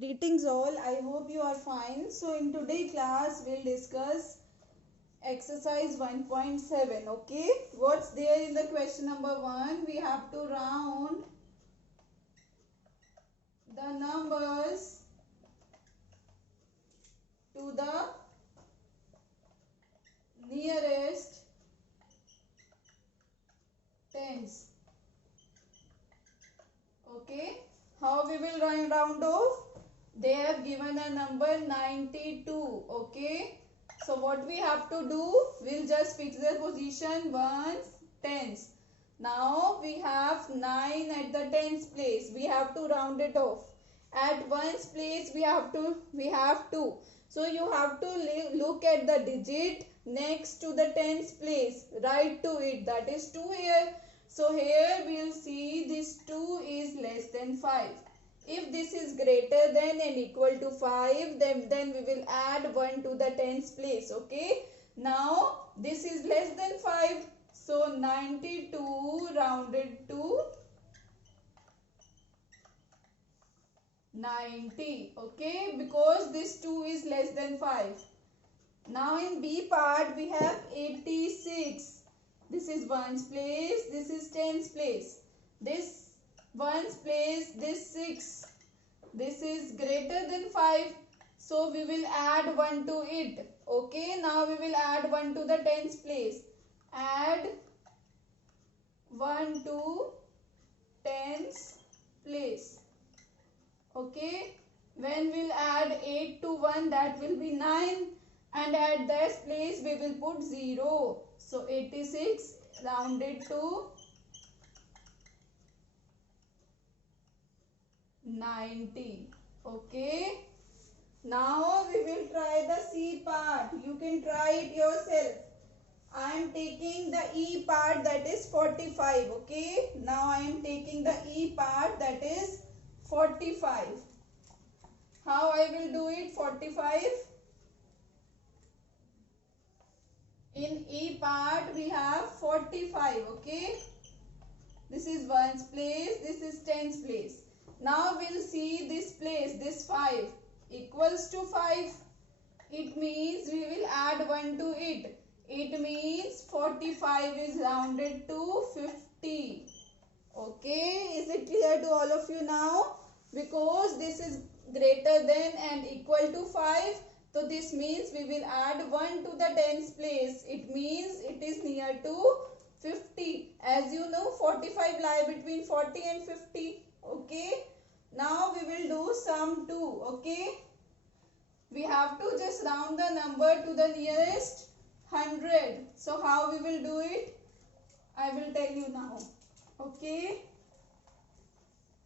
Greetings all, I hope you are fine. So in today's class we'll discuss exercise 1.7. Okay, what's there in the question number 1? We have to round the numbers to the nearest tens. Okay, how we will round off? They have given a number 92. Okay, so what we have to do, we'll just fix the position ones, tens. Now we have 9 at the tens place. We have to round it off. At ones place we have 2. So you have to look at the digit next to the tens place. Write to it. That is 2 here. So here we will see this 2 is less than 5. If this is greater than and equal to 5, then we will add 1 to the tens place. Okay. Now this is less than 5. So 92 rounded to 90. Okay. Because this 2 is less than 5. Now in B part we have 86. This is ones place, this is tens place. This ones place, this 6. This is greater than 5. So we will add 1 to it. Okay, now we will add 1 to the tens place. Add 1 to tens place. Okay, when we'll add 8 to 1, that will be 9. And at that place we will put 0. So 86 rounded to 90. Okay. Now we will try the C part. You can try it yourself. I am taking the E part, that is 45. Okay. Now I am taking the E part, that is 45. How I will do it? 45. In E part we have 45. Okay. This is ones place, this is tens place. Now we'll see this place, this 5 equals to 5. It means we will add 1 to it. It means 45 is rounded to 50. Okay, is it clear to all of you now? Because this is greater than and equal to 5. So this means we will add 1 to the tens place. It means it is near to 50. As you know, 45 lie between 40 and 50. Okay. Now we will do sum 2. Okay. We have to just round the number to the nearest 100. So how we will do it? I will tell you now. Okay.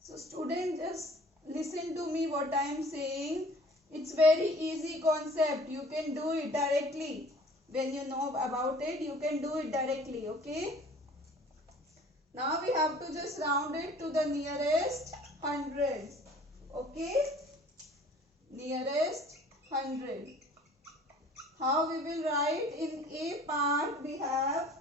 So students, just listen to me what I am saying. It's very easy concept. You can do it directly. When you know about it, you can do it directly. Okay. Now we have to just round it to the nearest 100. Okay. Nearest 100. How we will write? In A part we have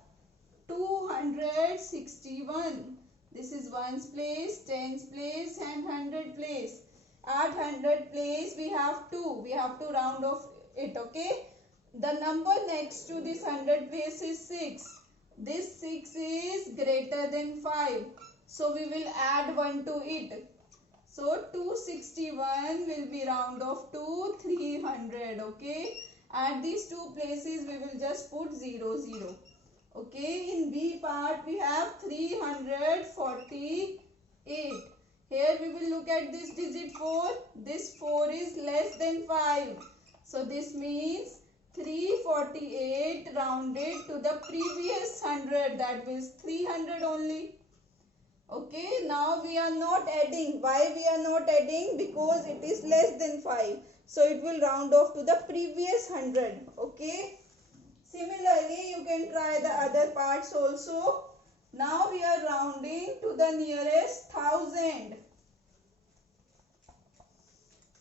261. This is ones place, tens place and 100 place. At 100 place we have 2. We have to round off it. Okay. The number next to this 100 place is 6. This 6 is greater than 5. So we will add 1 to it. So 261 will be round off to 300. Okay. At these two places we will just put 0, 0. Okay. In B part we have 348. Here we will look at this digit 4. This 4 is less than 5. So this means 348 rounded to the previous 100, that means 300 only. Okay, now we are not adding. Why we are not adding? Because it is less than 5. So it will round off to the previous 100. Okay. Similarly, you can try the other parts also. Now we are rounding to the nearest 1000.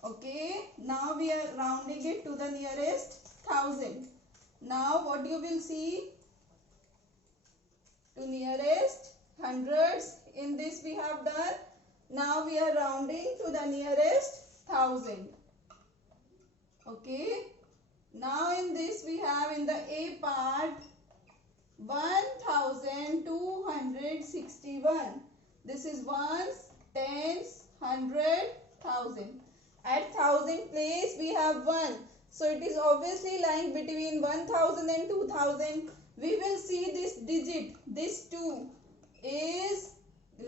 Okay. Now we are rounding it to the nearest 1000. Now what you will see? To nearest hundreds. In this we have done. Now we are rounding to the nearest 6000. Okay. Now in this we have in the A part 1261. This is ones, tens, hundred, thousand. At thousand place we have 1. So it is obviously lying between 1000 and 2000. We will see this digit, this 2 is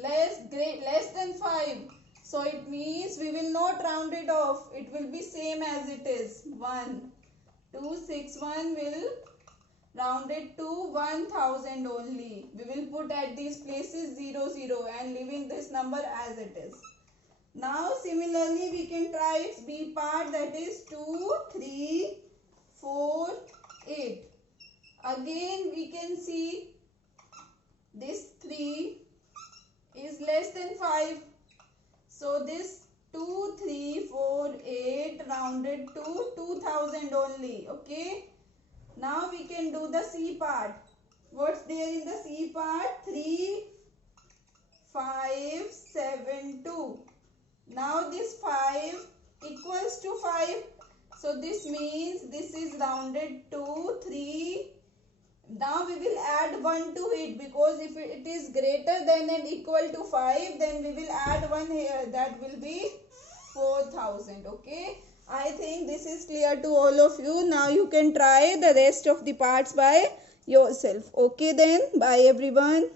less than 5. So it means we will not round it off. It will be same as it is. 1261 will round it to 1000 only. We will put at these places 0 0 and leaving this number as it is. Now similarly we can try its B part, that is 2 3 4 8. Again we can see this 3 is less than 5. So this 2 3 4 8 rounded to 2000 only. Okay. Now we can do the C part. What's there in the C part? 3 5 7 2. Now this 5 equals to 5. So this means this is rounded to 3. Now we will add 1 to it, because if it is greater than and equal to 5, then we will add 1 here. That will be 4000. Okay. I think this is clear to all of you. Now you can try the rest of the parts by yourself. Okay then. Bye everyone.